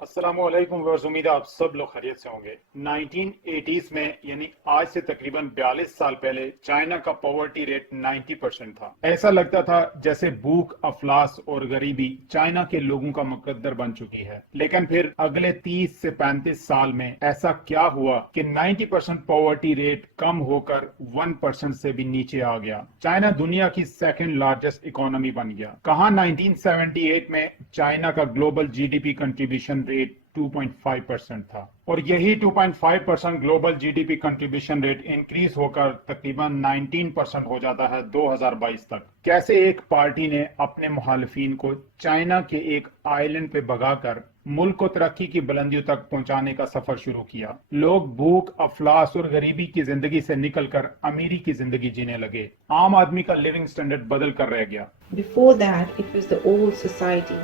अस्सलाम वालेकुम व्यूअर्स, उम्मीद है आप सब लोग खैरियत से होंगे। 1980s में यानी आज से तकरीबन 42 साल पहले चाइना का पॉवर्टी रेट 90% था। ऐसा लगता था जैसे भूख, अफलास और गरीबी चाइना के लोगों का मुकद्दर बन चुकी है। लेकिन फिर अगले 30 से 35 साल में ऐसा क्या हुआ कि 90% पॉवर्टी रेट कम होकर 1% से भी नीचे आ गया। चाइना दुनिया की सेकंड लार्जेस्ट इकोनॉमी बन गया। कहां 1978 में चाइना का ग्लोबल जीडीपी कंट्रीब्यूशन रेट 2.5% था और यही 2.5% global GDP contribution rate increase होकर तकरीबन 19% हो जाता है 2022 तक। कैसे एक पार्टी ने अपने मुखालिफिन को चाइना के एक आइलैंड पे भगाकर मुल्क को तरक्की की बुलंदियों तक पहुंचाने का सफर शुरू किया। लोग भूख, अफलास और गरीबी की जिंदगी से निकलकर अमीरी की जिंदगी जीने लगे। आम आदमी का लिविंग स्टैंडर्ड बदल कर रह गया। Before that, it was the old society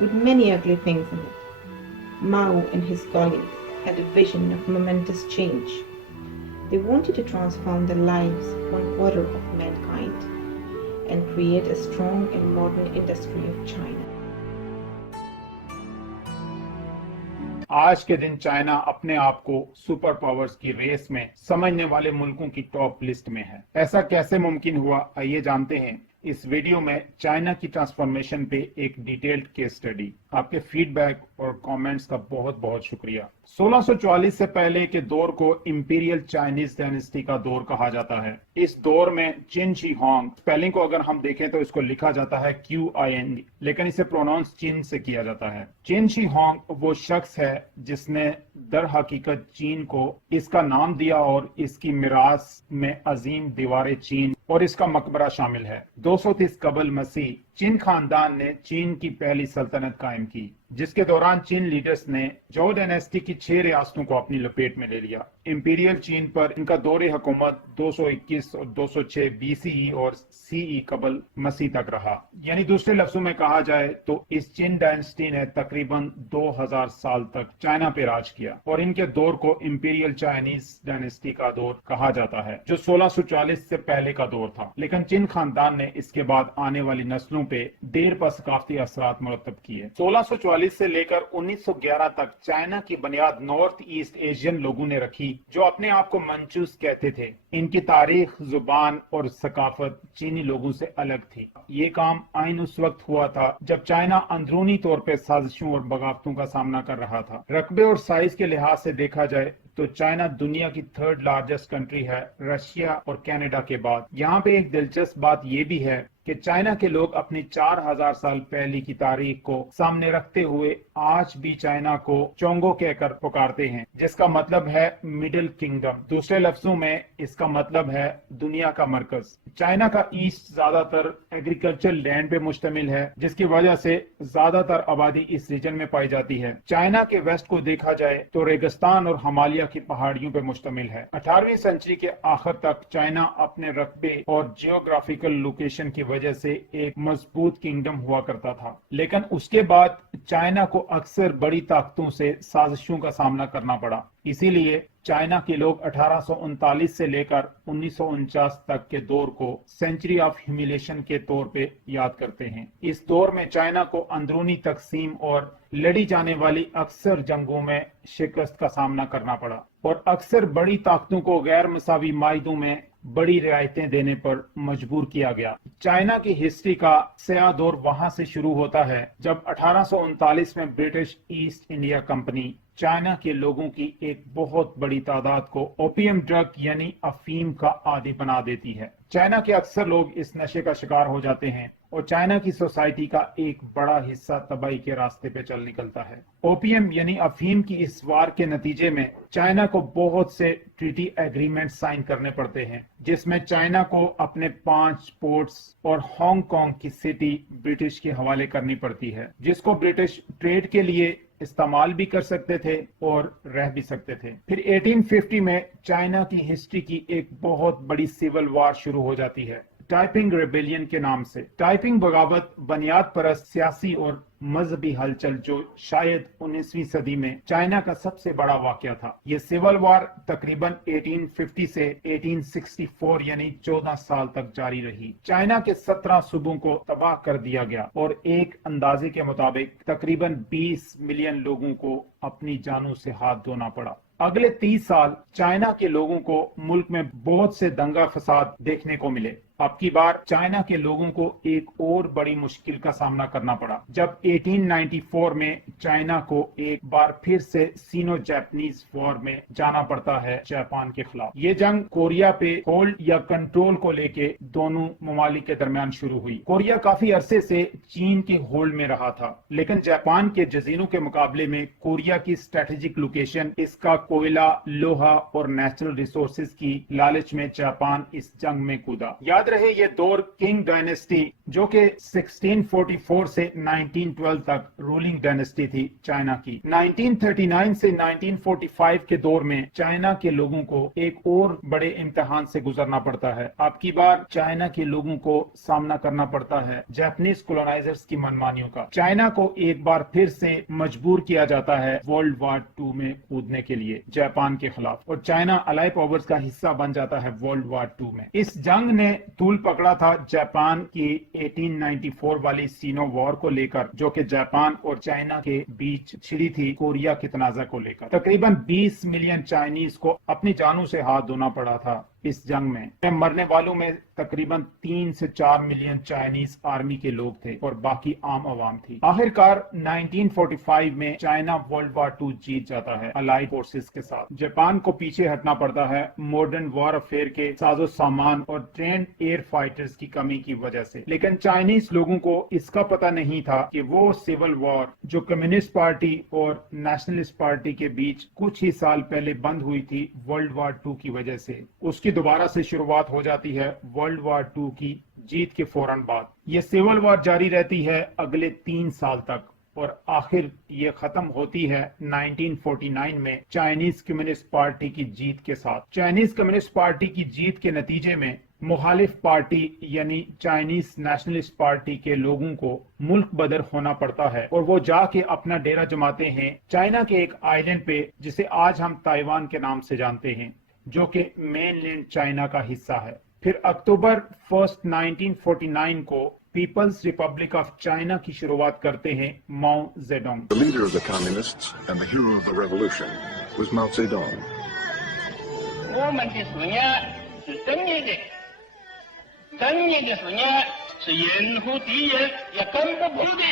with many ugly things in it. Mao and his colleagues had a vision of momentous change. They wanted to transform the lives of 1/4 of mankind and create a strong and modern industry of China. आज के दिन China अपने आप को super powers की race में समझने वाले मुल्कों की टॉप लिस्ट में है। ऐसा कैसे मुमकिन हुआ, आइए जानते हैं इस वीडियो में चाइना की ट्रांसफॉर्मेशन पे एक डिटेल्ड केस स्टडी। आपके फीडबैक और कमेंट्स का बहुत बहुत शुक्रिया। 1644 से पहले के दौर को इंपीरियल चाइनीज डायनेस्टी का दौर कहा जाता है। इस दौर में चिन शी होंग, स्पेलिंग को अगर हम देखें तो इसको लिखा जाता है QIN, लेकिन इसे प्रोनाउंस चिन से किया जाता है। चिन शी होंग वो शख्स है जिसने दर हकीकत चीन को इसका नाम दिया और इसकी मिरास में अजीम दीवार चीन और इसका मकबरा शामिल है। 230 कबल मसीह चिन खानदान ने चीन की पहली सल्तनत कायम की, जिसके दौरान चीन लीडर्स ने जौ डायनेस्टी की 6 रियासतों को अपनी लपेट में ले लिया। इंपीरियल चीन पर इनका दौरे हुकूमत 221 और 206 BCE और CE कबल मसीह तक रहा। यानी दूसरे लफ्जों में कहा जाए तो इस चिन डायनेस्टी ने तकरीबन 2000 साल तक चाइना पे राज किया और इनके दौर को इंपीरियल चाइनीज डायनेस्टी का दौर कहा जाता है, जो 1640 से पहले का दौर था। लेकिन चिन खानदान ने इसके बाद आने वाली नस्लों पे देर पर सकाफती असरात मुरतब किए। 1644 से लेकर 1911 तक चाइना की बुनियाद नॉर्थ ईस्ट एशियन लोगों ने रखी, जो अपने आप को मंचूस कहते थे। इनकी तारीख, जुबान और सकाफत चीनी लोगों से अलग थी। ये काम आइन उस वक्त हुआ था जब चाइना अंदरूनी तौर पर साजिशों और बगावतों का सामना कर रहा था। रकबे और साइज के लिहाज से देखा जाए तो चाइना दुनिया की 3rd लार्जेस्ट कंट्री है, रशिया और कनाडा के बाद। यहाँ पे एक दिलचस्प बात ये भी है कि चाइना के लोग अपनी 4000 साल पहले की तारीख को सामने रखते हुए आज भी चाइना को चोंगो कहकर पुकारते हैं, जिसका मतलब है मिडिल किंगडम। दूसरे लफ्जों में इसका मतलब है दुनिया का मरकज। चाइना का ईस्ट ज्यादातर एग्रीकल्चर लैंड पे मुश्तमिल है, जिसकी वजह से ज्यादातर आबादी इस रीजन में पाई जाती है। चाइना के वेस्ट को देखा जाए तो रेगिस्तान और हिमालय की पहाड़ियों पे मुश्तमिल है। 18वीं सदी के आखिर तक चाइना अपने रकबे और जियोग्राफिकल लोकेशन की वजह से एक मजबूत किंगडम हुआ करता था, लेकिन उसके बाद चाइना को अक्सर बड़ी ताकतों से साजिशों का सामना करना पड़ा। इसीलिए चाइना के लोग 1839 से लेकर 1949 तक के दौर को सेंचुरी ऑफ ह्यूमिलेशन के तौर पे याद करते हैं। इस दौर में चाइना को अंदरूनी तकसीम और लड़ी जाने वाली अक्सर जंगों में शिकस्त का सामना करना पड़ा और अक्सर बड़ी ताकतों को गैर मसावी मायदों में बड़ी रियायतें देने पर मजबूर किया गया। चाइना की हिस्ट्री का स्या दौर वहां से शुरू होता है जब 1839 में British east India company China के लोगों की एक बहुत बड़ी तादाद को ओपियम ड्रग यानी अफीम का आदी बना देती है। चाइना के अक्सर लोग इस नशे का शिकार हो जाते हैं और चाइना की सोसाइटी का एक बड़ा हिस्सा तबाही के रास्ते पे चल निकलता है। ओपियम यानी अफीम की इस वार के नतीजे में चाइना को बहुत से ट्रीटी एग्रीमेंट साइन करने पड़ते हैं, जिसमें चाइना को अपने 5 पोर्ट्स और हांगकांग की सिटी ब्रिटिश के हवाले करनी पड़ती है, जिसको ब्रिटिश ट्रेड के लिए इस्तेमाल भी कर सकते थे और रह भी सकते थे। फिर 1850 में चाइना की हिस्ट्री की एक बहुत बड़ी सिविल वार शुरू हो जाती है। टाइपिंग रेबेलियन के नाम से। टाइपिंग बगावत बुनियाद परस्त सियासी और मजहबी हलचल जो शायद 19वीं सदी में चाइना का सबसे बड़ा वाकया था। ये सिविल वॉर तकरीबन 1850 से 1864 यानी 14 साल तक जारी रही। चाइना के 17 सूबों को तबाह कर दिया गया और एक अंदाजे के मुताबिक तकरीबन 20 मिलियन लोगों को अपनी जानों से हाथ धोना पड़ा। अगले 30 साल चाइना के लोगों को मुल्क में बहुत से दंगा फसाद देखने को मिले। अब की बार चाइना के लोगों को एक और बड़ी मुश्किल का सामना करना पड़ा जब 1894 में चाइना को एक बार फिर से सीनो जापानीज वॉर में जाना पड़ता है जापान के खिलाफ। ये जंग कोरिया पे होल्ड या कंट्रोल को लेके दोनों ममालिक के दरमियान शुरू हुई। कोरिया काफी अरसे से चीन के होल्ड में रहा था, लेकिन जापान के जजीरों के मुकाबले में कोरिया की स्ट्रेटेजिक लोकेशन, इसका कोयला, लोहा और नेचुरल रिसोर्सेज की लालच में जापान इस जंग में कूदा। याद रहे ये दौर किंग डायनेस्टी जो कि 1644 से 1912 तक रूलिंग डायनेस्टी थी चाइना की। 1939 से 1945 के दौर में चाइना के लोगों को एक और बड़े इम्तिहान से गुजरना पड़ता है। अब की बार चाइना के लोगों को सामना करना पड़ता है जापानीज कोलोनाइजर्स की मनमानियों का। चाइना को एक बार फिर से मजबूर किया जाता है वर्ल्ड वॉर 2 में कूदने के लिए जापान के खिलाफ और चाइना अलाई पावर्स का हिस्सा बन जाता है वर्ल्ड वॉर 2 में। इस जंग ने तूल पकड़ा था जापान की 1894 वाली सीनो वॉर को लेकर जो कि जापान और चाइना के बीच छिड़ी थी कोरिया के तनाजा को लेकर। तकरीबन 20 मिलियन चाइनीज को अपनी जानों से हाथ धोना पड़ा था इस जंग में। मरने वालों में तकरीबन 3 से 4 मिलियन चाइनीज आर्मी के लोग थे और बाकी आम आवाम थी। आखिरकार 1945 में चाइना वर्ल्ड वॉर 2 जीत जाता है अलाइड फोर्सेस के साथ। जापान को पीछे हटना पड़ता है मॉडर्न वॉर अफेयर के साजो सामान और ट्रेंड एयर फाइटर्स की कमी की वजह से। लेकिन चाइनीज लोगों को इसका पता नहीं था कि वो सिविल वॉर जो कम्युनिस्ट पार्टी और नेशनलिस्ट पार्टी के बीच कुछ ही साल पहले बंद हुई थी वर्ल्ड वॉर 2 की वजह से, उसकी दोबारा से शुरुआत हो जाती है वर्ल्ड वॉर 2 की जीत के फौरन बाद। ये सिविल वॉर जारी रहती है अगले 3 साल तक और आखिर ये खत्म होती है 1949 में चाइनीज कम्युनिस्ट पार्टी की जीत के साथ। चाइनीज कम्युनिस्ट पार्टी की जीत के नतीजे में मुखालिफ पार्टी यानी चाइनीज नेशनलिस्ट पार्टी के लोगों को मुल्क बदर होना पड़ता है और वो जाके अपना डेरा जमाते हैं चाइना के एक आइलैंड पे जिसे आज हम ताइवान के नाम से जानते हैं, जो कि मेनलैंड चाइना का हिस्सा है। फिर अक्टूबर 1, 1949 को पीपल्स रिपब्लिक ऑफ चाइना की शुरुआत करते हैं माओ Zedong. The leader of the communists and the hero of the revolution was Mao Zedong. 我们的事业是正义的，正义的事业是任何敌人也跟不住的。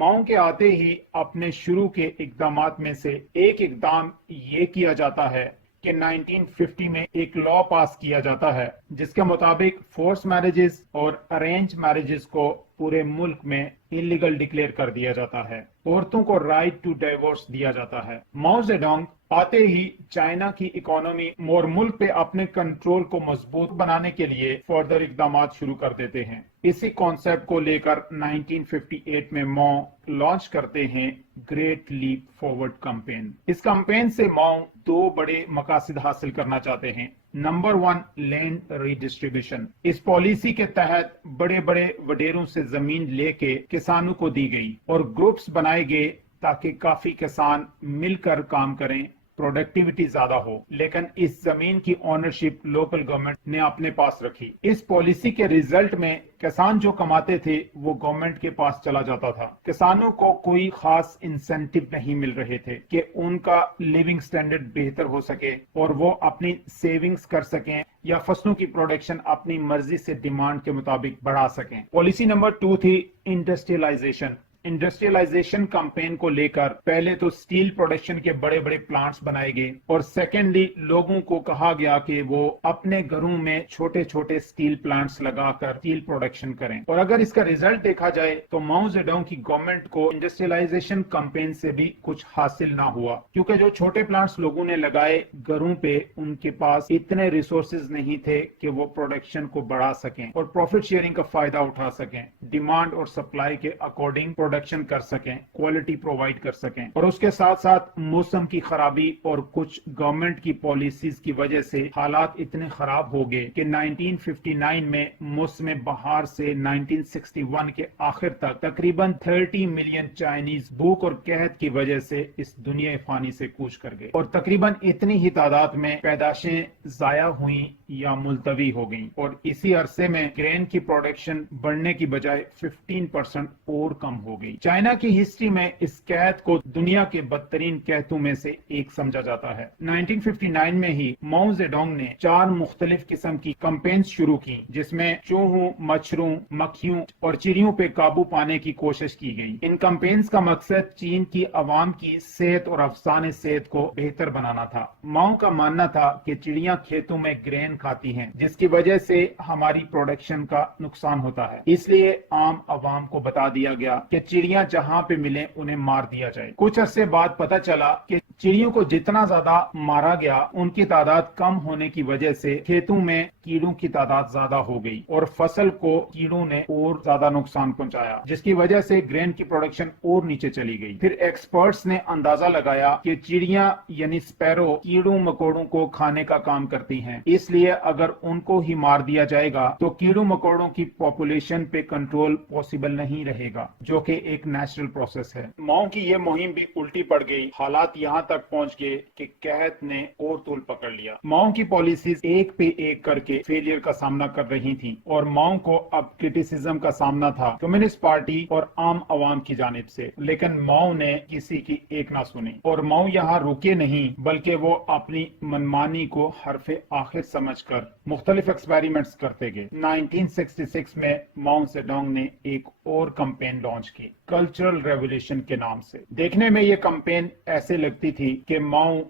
माओ के आते ही अपने शुरू के इकदामात में से एक इकदाम ये किया जाता है कि 1950 में एक लॉ पास किया जाता है जिसके मुताबिक फोर्स मैरिजेस और अरेंज मैरिजेस को पूरे मुल्क में इलीगल डिक्लेयर कर दिया जाता है। औरतों को राइट टू डिवोर्स दिया जाता है। माओ जेडोंग आते ही चाइना की इकोनॉमी और मुल्क पे अपने कंट्रोल को मजबूत बनाने के लिए फर्दर इकदामात शुरू कर देते हैं। इसी कॉन्सेप्ट को लेकर 1958 में माओ लॉन्च करते हैं ग्रेट लीप फॉरवर्ड कैंपेन। इस कैंपेन से माओ 2 बड़े मकासद हासिल करना चाहते हैं। Number 1, land redistribution. इस पॉलिसी के तहत बड़े बड़े वडेरों से जमीन लेके किसानों को दी गई और ग्रुप्स बनाए गए ताकि काफी किसान मिलकर काम करें, प्रोडक्टिविटी ज्यादा हो। लेकिन इस जमीन की ओनरशिप लोकल गवर्नमेंट ने अपने पास रखी। इस पॉलिसी के रिजल्ट में किसान जो कमाते थे वो गवर्नमेंट के पास चला जाता था। किसानों को कोई खास इंसेंटिव नहीं मिल रहे थे कि उनका लिविंग स्टैंडर्ड बेहतर हो सके और वो अपनी सेविंग्स कर सकें या फसलों की प्रोडक्शन अपनी मर्जी से डिमांड के मुताबिक बढ़ा सकें। पॉलिसी नंबर 2 थी इंडस्ट्रियलाइजेशन। इंडस्ट्रियलाइजेशन कैंपेन को लेकर पहले तो स्टील प्रोडक्शन के बड़े बड़े प्लांट्स बनाए गए और सेकेंडली लोगों को कहा गया कि वो अपने घरों में छोटे छोटे स्टील प्लांट्स लगाकर स्टील प्रोडक्शन करें। और अगर इसका रिजल्ट देखा जाए तो माओ जेडोंग की गवर्नमेंट को इंडस्ट्रियलाइजेशन कैंपेन से भी कुछ हासिल ना हुआ, क्योंकि जो छोटे प्लांट्स लोगों ने लगाए घरों पे उनके पास इतने रिसोर्सेज नहीं थे कि वो प्रोडक्शन को बढ़ा सकें और प्रॉफिट शेयरिंग का फायदा उठा सकें। डिमांड और सप्लाई के अकॉर्डिंग प्रोडक्शन प्रोडक्शन कर सकें, क्वालिटी प्रोवाइड कर सकें, और उसके साथ साथ मौसम की खराबी और कुछ गवर्नमेंट की पॉलिसीज की वजह से हालात इतने खराब हो गए कि 1959 में मौसम बहार से 1961 के आखिर तक तकरीबन 30 मिलियन चाइनीज भूख और कहत की वजह से इस दुनिया फानी से कूच कर गए, और तकरीबन इतनी ही तादाद में पैदाशें जाया हुई या मुलतवी हो गईं, और इसी अरसे में ग्रेन की प्रोडक्शन बढ़ने की बजाय 15% और कम हो गई। चाइना की हिस्ट्री में इस कहत को दुनिया के बदतरीन कहतों में से एक समझा जाता है। 1959 में ही माओ जेडोंग ने 4 मुख्तलिफ किस्म की कैंपेन्स शुरू की, जिसमें चूहों, मच्छरों, मक्खियों और चिड़ियों पे काबू पाने की कोशिश की गई। इन कैंपेन्स का मकसद चीन की अवाम की सेहत और अफसाने सेहत को बेहतर बनाना था। माओ का मानना था कि चिड़ियां खेतों में ग्रेन खाती हैं, जिसकी वजह से हमारी प्रोडक्शन का नुकसान होता है, इसलिए आम अवाम को बता दिया गया कि चिड़ियां जहां पे मिले उन्हें मार दिया जाए। कुछ अरसे बाद पता चला कि चिड़ियों को जितना ज्यादा मारा गया, उनकी तादाद कम होने की वजह से खेतों में कीड़ों की तादाद ज्यादा हो गई और फसल को कीड़ों ने और ज्यादा नुकसान पहुंचाया, जिसकी वजह से ग्रेन की प्रोडक्शन और नीचे चली गई। फिर एक्सपर्ट्स ने अंदाजा लगाया कि चिड़ियां यानी स्पैरो कीड़ों मकोड़ों को खाने का काम करती हैं, इसलिए अगर उनको ही मार दिया जाएगा तो कीड़ों मकोड़ों की पॉपुलेशन पे कंट्रोल पॉसिबल नहीं रहेगा, जो कि एक नेचुरल प्रोसेस है। माओ की ये मुहिम भी उल्टी पड़ गई। हालात यहाँ तक पहुँच गए कि कहत ने और तूल पकड़ लिया। माओ की पॉलिसीज एक पे एक करके फेलियर का सामना कर रही थी, और माओ को अब क्रिटिसिज्म का सामना था कम्युनिस्ट पार्टी और आम आवाम की जानिब से, लेकिन माओ ने किसी की एक ना सुनी। और माओ यहाँ रुके नहीं, बल्कि वो अपनी मनमानी को हरफे आखिर समझकर मुख्तलिफ एक्सपेरिमेंट्स करते गए। 1966 में माओ जेडोंग ने एक और कैंपेन लॉन्च की, कल्चरल रेवोल्यूशन के नाम से। देखने में ये कैंपेन ऐसे लगती थी कि माओ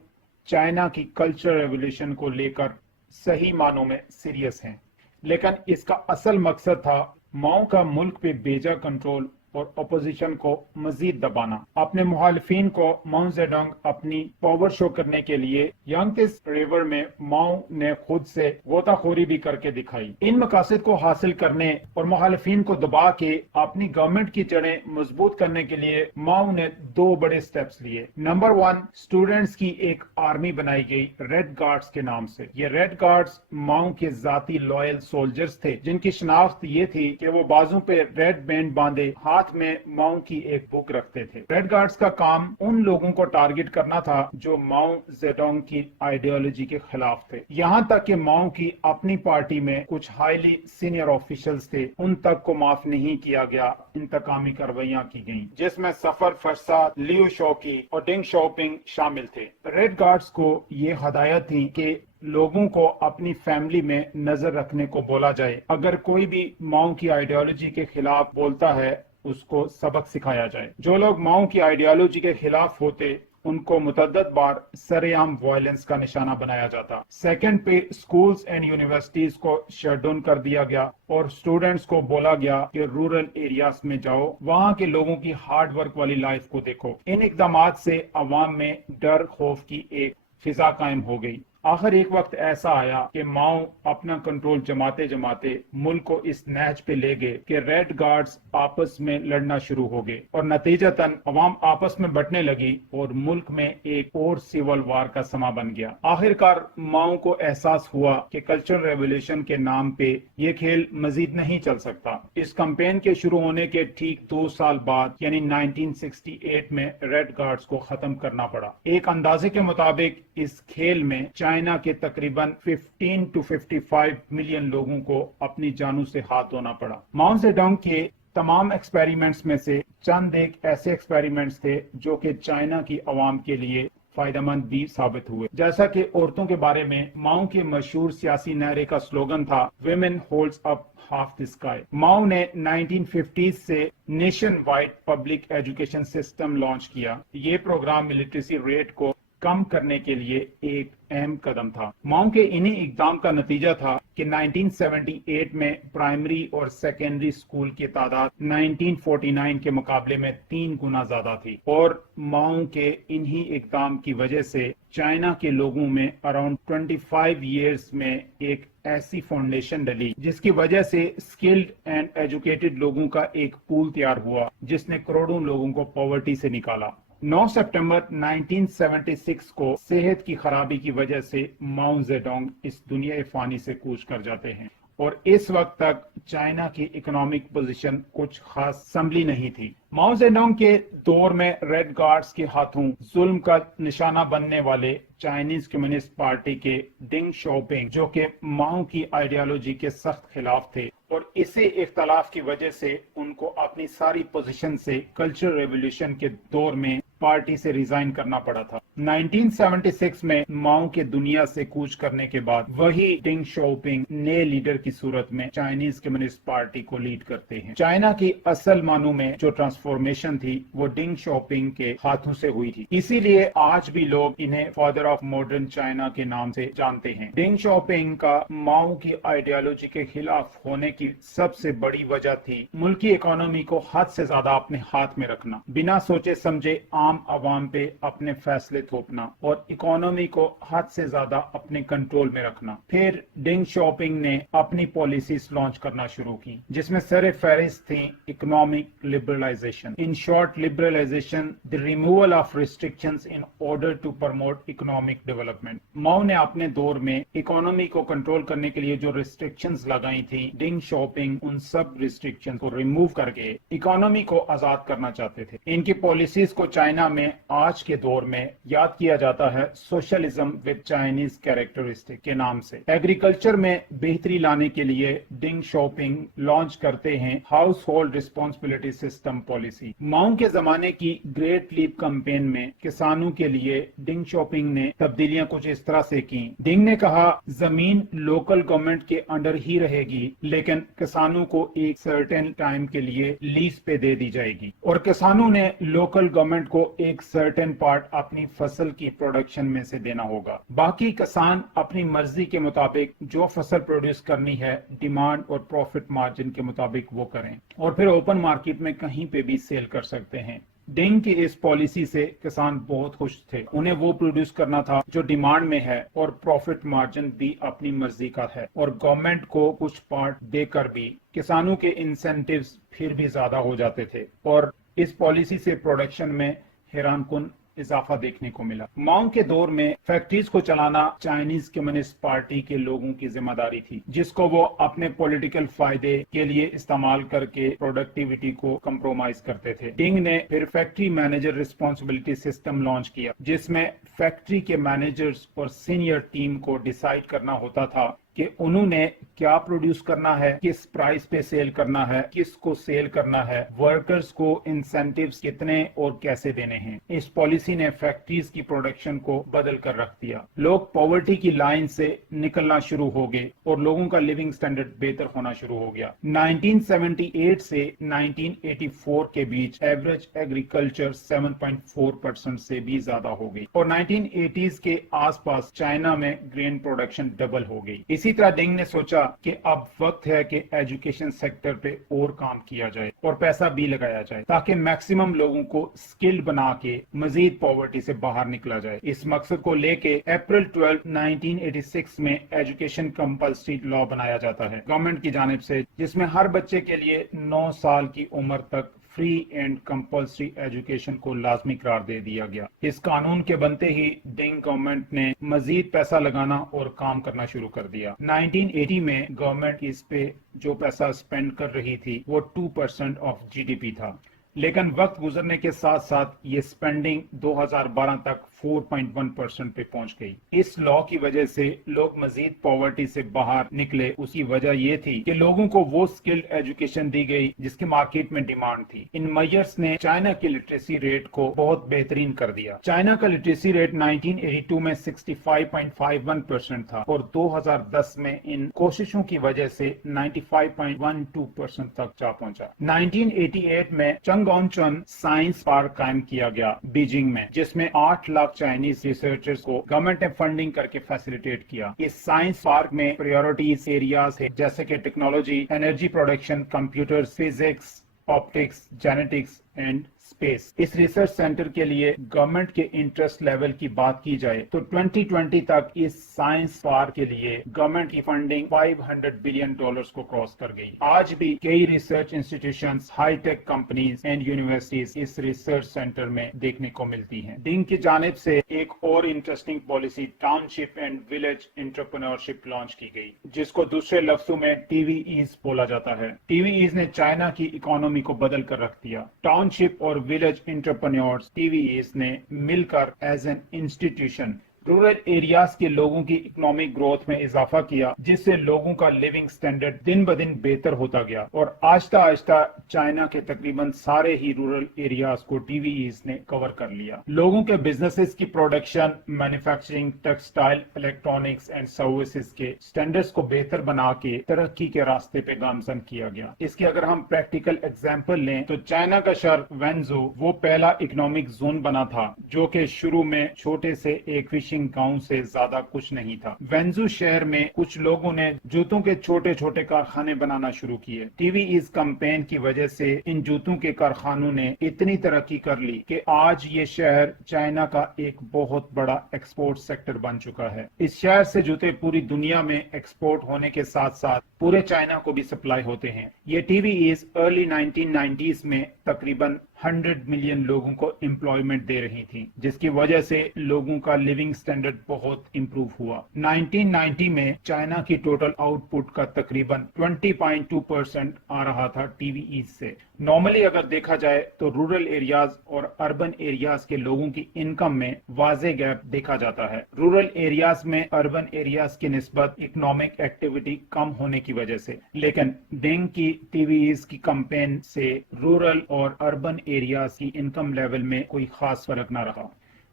चाइना की कल्चरल रेवोल्यूशन को लेकर सही मानों में सीरियस हैं, लेकिन इसका असल मकसद था माओ का मुल्क पे बेजा कंट्रोल और अपोजिशन को मजीद दबाना। अपने मुखालिफिन को माओ जेडोंग अपनी पावर शो करने के लिए यांगत्से रिवर में माओ ने खुद से गोताखोरी भी करके दिखाई। इन मकासद को हासिल करने और मुखालिफिन को दबा के अपनी गवर्नमेंट की जड़ें मजबूत करने के लिए माओ ने 2 बड़े स्टेप्स लिए। नंबर 1, स्टूडेंट्स की एक आर्मी बनाई गई रेड गार्ड्स के नाम से। ये रेड गार्ड्स माओ के जाती लॉयल सोल्जर्स थे, जिनकी शनाख्त ये थी कि वो बाजू पे रेड बैंड बांधे हाथ में माओ की एक बुक रखते थे। रेड गार्ड्स का काम उन लोगों को टारगेट करना था जो माओ जेडोंग की आइडियोलॉजी के खिलाफ थे। यहाँ तक कि माओ की अपनी पार्टी में कुछ हाईली सीनियर ऑफिशियल्स थे, उन तक को माफ नहीं किया गया। इंतकामी कार्रवाइयां की गईं, जिसमें सफर फरसाद, लियो शौकी और डिंग शॉपिंग शामिल थे। रेड गार्ड्स को ये हदायत थी कि लोगों को अपनी फैमिली में नजर रखने को बोला जाए। अगर कोई भी माओ की आइडियोलॉजी के खिलाफ बोलता है, उसको सबक सिखाया जाए। जो लोग माओ की आइडियोलॉजी के खिलाफ होते, उनको मुतअद्दिद बार सरेआम वायलेंस का निशाना बनाया जाता। सेकंड पे स्कूल्स एंड यूनिवर्सिटीज को शट डाउन कर दिया गया और स्टूडेंट्स को बोला गया कि रूरल एरियाज में जाओ, वहां के लोगों की हार्ड वर्क वाली लाइफ को देखो। इन इकदामात से अवाम में डर खौफ की एक फिजा कायम हो गई। आखिर एक वक्त ऐसा आया कि माओ अपना कंट्रोल जमाते जमाते मुल्क को इस नहज पे ले गए कि रेड गार्ड्स आपस में लड़ना शुरू हो गए, और नतीजतन अवाम आपस में बंटने लगी और मुल्क में एक और सिविल वार का समा बन गया। आखिरकार माओ को एहसास हुआ कि कल्चरल रेवोल्यूशन के नाम पे ये खेल मजीद नहीं चल सकता। इस कैंपेन के शुरू होने के ठीक 2 साल बाद यानी 1968 में रेड गार्ड्स को खत्म करना पड़ा। एक अंदाजे के मुताबिक इस खेल में चाइना के तकरीबन 15 to 55 मिलियन लोगों को अपनी जानों से हाथ धोना पड़ा। माओ जेडोंग के तमाम एक्सपेरिमेंट्स में से चंद एक ऐसे एक्सपेरिमेंट्स थे जो कि चाइना की अवाम के लिए फायदेमंद भी साबित हुए। जैसा कि औरतों के बारे में माओ के मशहूर सियासी नारे का स्लोगन था, women holds up half the sky. Mao ने 1950s से nationwide public education system launch किया। ये प्रोग्राम लिटरेसी रेट को कम करने के लिए एक अहम कदम था। माओ के इन्हीं इकदाम का नतीजा था कि 1978 में प्राइमरी और सेकेंडरी स्कूल की तादाद 1949 के मुकाबले में 3 गुना ज्यादा थी, और माओ के इन्हीं इकदाम की वजह से चाइना के लोगों में अराउंड 25 इयर्स में एक ऐसी फाउंडेशन डली जिसकी वजह से स्किल्ड एंड एजुकेटेड लोगों का एक पूल तैयार हुआ जिसने करोड़ों लोगों को पॉवर्टी से निकाला। 9 सितंबर 1976 को सेहत की खराबी की वजह से माओ जेडोंग इस दुनिया फानी से कूच कर जाते हैं, और इस वक्त तक चाइना की इकोनॉमिक पोजीशन कुछ खास संभली नहीं थी। माओ जेडोंग के दौर में रेड गार्ड्स के हाथों जुल्म का निशाना बनने वाले चाइनीज कम्युनिस्ट पार्टी के डिंग शोपिंग, जो कि माओ की आइडियोलॉजी के सख्त खिलाफ थे, और इसी इख्तलाफ की वजह से उनको अपनी सारी पोजीशन से कल्चरल रेवोल्यूशन के दौर में पार्टी से रिजाइन करना पड़ा था। 1976 में माओ के दुनिया से कूच करने के बाद वही डिंग शोपिंग नए लीडर की सूरत में चाइनीज कम्युनिस्ट पार्टी को लीड करते हैं। चाइना की असल मानों में जो ट्रांसफॉर्मेशन थी वो डिंग शोपिंग के हाथों से हुई थी, इसीलिए आज भी लोग इन्हें फादर ऑफ मॉडर्न चाइना के नाम से जानते हैं। डिंग शोपिंग का माओ की आइडियोलॉजी के खिलाफ होने की सबसे बड़ी वजह थी मुल्की इकोनॉमी को हद से ज्यादा अपने हाथ में रखना, बिना सोचे समझे आम आवाम पे अपने फैसले थोपना और इकोनॉमी को हद से ज्यादा अपने कंट्रोल में रखना। फिर डिंग शोपिंग ने अपनी पॉलिसीज लॉन्च करना शुरू की जिसमें सर फहरिस्त थी economic liberalisation, in short liberalisation, the removal of restrictions in order to promote economic development. Mao ने अपने दौर में इकोनॉमी को कंट्रोल करने के लिए जो रिस्ट्रिक्शंस लगाई थी, डिंग शोपिंग उन सब रिस्ट्रिक्शंस को रिमूव करके इकोनॉमी को आजाद करना चाहते थे। इनकी पॉलिसीज को चाइना में आज के दौर में याद किया जाता है सोशलिज्म विद चाइनीज कैरेक्टरिस्टिक के नाम से। एग्रीकल्चर में बेहतरी लाने के लिए डिंग शोपिंग लॉन्च करते हैं household responsibility system policy. Mao के जमाने की ग्रेट लीप कैंपेन में किसानों के लिए डिंग शोपिंग ने तब्दीलियां कुछ इस तरह से की। डिंग ने कहा जमीन लोकल गवर्नमेंट के अंडर ही रहेगी, लेकिन किसानों को एक सर्टेन टाइम के लिए लीज पे दे दी जाएगी, और किसानों ने लोकल गवर्नमेंट को एक सर्टेन पार्ट अपनी फसल की प्रोडक्शन में से देना होगा। बाकी किसान अपनी मर्जी के मुताबिक जो फसल प्रोड्यूस करनी है डिमांड और प्रॉफिट मार्जिन के मुताबिक वो करें, और फिर ओपन मार्केट में कहीं पे भी सेल कर सकते हैं। डिंग की इस पॉलिसी से किसान बहुत खुश थे। उन्हें वो प्रोड्यूस करना था जो डिमांड में है, और प्रॉफिट मार्जिन भी अपनी मर्जी का है, और गवर्नमेंट को कुछ पार्ट देकर भी किसानों के इंसेंटिव्स फिर भी ज्यादा हो जाते थे, और इस पॉलिसी से प्रोडक्शन में हैरानकुन इजाफा देखने को मिला। माओ के दौर में फैक्ट्रीज को चलाना चाइनीज कम्युनिस्ट पार्टी के लोगों की जिम्मेदारी थी, जिसको वो अपने पॉलिटिकल फायदे के लिए इस्तेमाल करके प्रोडक्टिविटी को कंप्रोमाइज करते थे। डिंग ने फिर factory manager responsibility system launch किया, जिसमें फैक्ट्री के मैनेजर्स और सीनियर टीम को डिसाइड करना होता था कि उन्होंने क्या प्रोड्यूस करना है, किस प्राइस पे सेल करना है, किसको सेल करना है, वर्कर्स को इंसेंटिव्स कितने और कैसे देने हैं। इस पॉलिसी ने फैक्ट्रीज की प्रोडक्शन को बदल कर रख दिया। लोग पॉवर्टी की लाइन से निकलना शुरू हो गए और लोगों का लिविंग स्टैंडर्ड बेहतर होना शुरू हो गया। 1978 से 1984 के बीच एवरेज एग्रीकल्चर 7.4% से भी ज्यादा हो गई, और 1980s के आसपास चाइना में ग्रेन प्रोडक्शन डबल हो गई। इसी तरह डिंग ने सोचा कि अब वक्त है कि एजुकेशन सेक्टर पे और काम किया जाए और पैसा भी लगाया जाए, ताकि मैक्सिमम लोगों को स्किल्ड बना के मजीद पॉवर्टी से बाहर निकला जाए। इस मकसद को लेके अप्रैल 12, 1986 में एजुकेशन कंपल्सरी लॉ बनाया जाता है गवर्नमेंट की जानिब से, जिसमें हर बच्चे के लिए 9 साल की उम्र तक फ्री एंड कंपल्सरी एजुकेशन को लाजमी करार दे दिया गया। इस कानून के बनते ही डिंग गवर्नमेंट ने मजीद पैसा लगाना और काम करना शुरू कर दिया। 1980 में गवर्नमेंट इस पे जो पैसा स्पेंड कर रही थी वो 2% ऑफ जीडीपी था, लेकिन वक्त गुजरने के साथ साथ ये स्पेंडिंग 2012 तक 4.1% पे पहुंच गई। इस लॉ की वजह से लोग मजीद पॉवर्टी से बाहर निकले। उसकी वजह ये थी कि लोगों को वो स्किल्ड एजुकेशन दी गई जिसकी मार्केट में डिमांड थी। इन मेजर्स ने चाइना की लिटरेसी रेट को बहुत बेहतरीन कर दिया। चाइना का लिटरेसी रेट 1982 में 65.51% था और 2010 में इन कोशिशों की वजह से 95.12% तक जा पहुंचा। 1988 में चंग चंगबोनचन साइंस पार्क कायम किया गया बीजिंग में, जिसमें 8 लाख चाइनीज रिसर्चर्स को गवर्नमेंट ने फंडिंग करके फैसिलिटेट किया। इस साइंस पार्क में प्रायोरिटीज एरियाज है जैसे कि technology, energy production, computer, physics, optics, genetics and space. इस रिसर्च सेंटर के लिए गवर्नमेंट के इंटरेस्ट लेवल की बात की जाए तो 2020 तक इस साइंस पार्क के लिए गवर्नमेंट की फंडिंग $500 बिलियन को क्रॉस कर गई। आज भी कई research institutions, hi-tech companies and universities इस रिसर्च सेंटर में देखने को मिलती हैं। डिंग की जानिब से एक और interesting policy township and village entrepreneurship launch की गई, जिसको दूसरे लफ्जों में TVEs बोला जाता है। TVEs ने चाइना की इकोनॉमी को बदल कर रख दिया। टाउनशिप और विलेज एंटरप्रेन्योर्स TVEs ने मिलकर as an institution rural areas के लोगों की इकोनॉमिक ग्रोथ में इजाफा किया, जिससे लोगों का लिविंग स्टैंडर्ड दिन ब दिन बेहतर होता गया और आहिस्ता आहिस्ता चाइना के तकरीबन सारे ही रूरल एरियाज को TVEs ने कवर कर लिया। लोगों के बिजनेसेस की production, manufacturing, textile, electronics and services के स्टैंडर्ड्स को बेहतर बना के तरक्की के रास्ते पे गामजन किया गया। इसके अगर हम प्रैक्टिकल एग्जाम्पल लें तो चाइना का शहर वेंजू वो पहला इकोनॉमिक जोन बना था जो कि शुरू में छोटे से एक फिशिंग गांव से ज्यादा कुछ नहीं था। वेंजू शहर में कुछ लोगों ने जूतों के छोटे छोटे कारखाने बनाना शुरू किए। TVEs कैंपेन की वजह से इन जूतों के कारखानों ने इतनी तरक्की कर ली कि आज ये शहर चाइना का एक बहुत बड़ा एक्सपोर्ट सेक्टर बन चुका है। इस शहर से जूते पूरी दुनिया में एक्सपोर्ट होने के साथ साथ पूरे चाइना को भी सप्लाई होते हैं। ये TVEs अर्ली 1990s में तकरीबन 100 मिलियन लोगों को एम्प्लॉयमेंट दे रही थी, जिसकी वजह से लोगों का लिविंग स्टैंडर्ड बहुत इंप्रूव हुआ। 1990 में चाइना की टोटल आउटपुट का तकरीबन 20.2% आ रहा था TVEs से। नॉर्मली अगर देखा जाए तो रूरल एरियाज और अर्बन एरियाज के लोगों की इनकम में वाज़े गैप देखा जाता है। रूरल एरियाज में अर्बन एरियाज की निस्बत इकोनॉमिक एक्टिविटी कम होने की वजह से, लेकिन डेंग की TVEs की कैंपेन से रूरल और अर्बन एरियाज की इनकम लेवल में कोई खास फर्क ना रहा।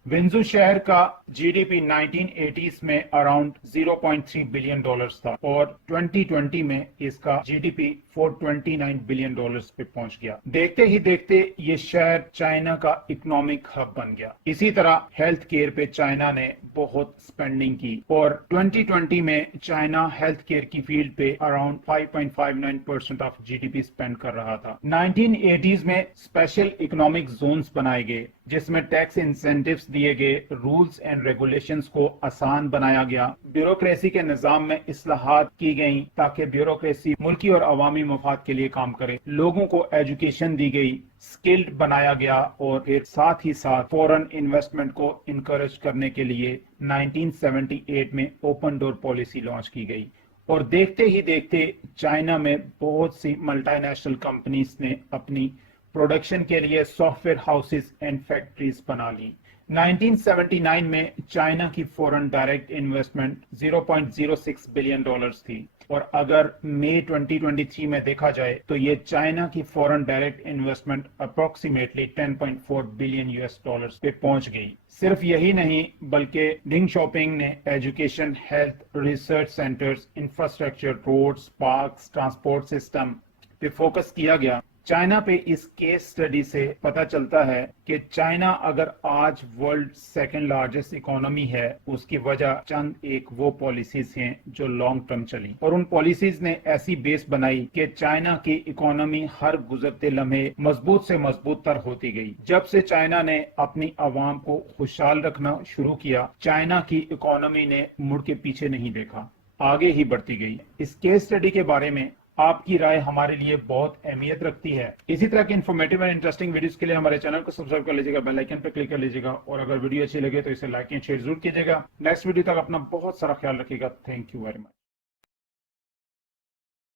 वेंजू शहर का GDP 1980s में अराउंड $0.3 बिलियन था और 2020 में इसका GDP $429 बिलियन पे पहुंच गया। देखते ही देखते ये शहर चाइना का इकोनॉमिक हब बन गया। इसी तरह हेल्थ केयर पे चाइना ने बहुत स्पेंडिंग की और 2020 में चाइना हेल्थ केयर की फील्ड पे अराउंड 5.59% ऑफ GDP स्पेंड कर रहा था। 1980s में स्पेशल इकोनॉमिक जोन्स बनाए गए जिसमें टैक्स इंसेंटिव्स दिए गए, रूल्स एंड रेगुलेशंस को आसान बनाया गया, ब्यूरोक्रेसी के निजाम में इस्लाहात की गई ताकि ब्यूरोक्रेसी मुल्की और अवामी मफाद के लिए काम करे, लोगों को एजुकेशन दी गई, स्किल्ड बनाया गया और फिर साथ ही साथ फॉरेन इन्वेस्टमेंट को इनकरेज करने के लिए 1978 में ओपन डोर पॉलिसी लॉन्च की गई। और देखते ही देखते चाइना में बहुत सी मल्टीनेशनल कंपनीज ने अपनी प्रोडक्शन के लिए सॉफ्टवेयर हाउसेस एंड फैक्ट्रीज बना ली। 1979 में चाइना की फॉरेन डायरेक्ट इन्वेस्टमेंट $0.06 बिलियन थी और अगर मई 2023 में देखा जाए तो ये चाइना की foreign direct investment approximately $10.4 billion पे पहुंच गई। सिर्फ यही नहीं बल्कि डिंग शॉपिंग ने education, health, research centres, infrastructure, roads, parks, transport system पे फोकस किया गया। चाइना पे इस केस स्टडी से पता चलता है कि चाइना अगर आज वर्ल्ड सेकंड लार्जेस्ट इकोनॉमी है, उसकी वजह चंद एक वो पॉलिसीज हैं जो लॉन्ग टर्म चली और उन पॉलिसीज ने ऐसी बेस बनाई कि चाइना की इकोनॉमी हर गुजरते लम्हे मजबूत से मजबूत तर होती गई। जब से चाइना ने अपनी आवाम को खुशहाल रखना शुरू किया, चाइना की इकोनॉमी ने मुड़ के पीछे नहीं देखा, आगे ही बढ़ती गई। इस केस स्टडी के बारे में आपकी राय हमारे लिए बहुत अहमियत रखती है। इसी तरह के इन्फॉर्मेटिव और इंटरेस्टिंग वीडियोस के लिए हमारे चैनल को सब्सक्राइब कर लीजिएगा, बेल आइकन पर क्लिक कर लीजिएगा और अगर वीडियो अच्छी लगे तो इसे लाइक एंड शेयर जरूर कीजिएगा। नेक्स्ट वीडियो तक अपना बहुत सारा ख्याल रखिएगा। Thank you very much.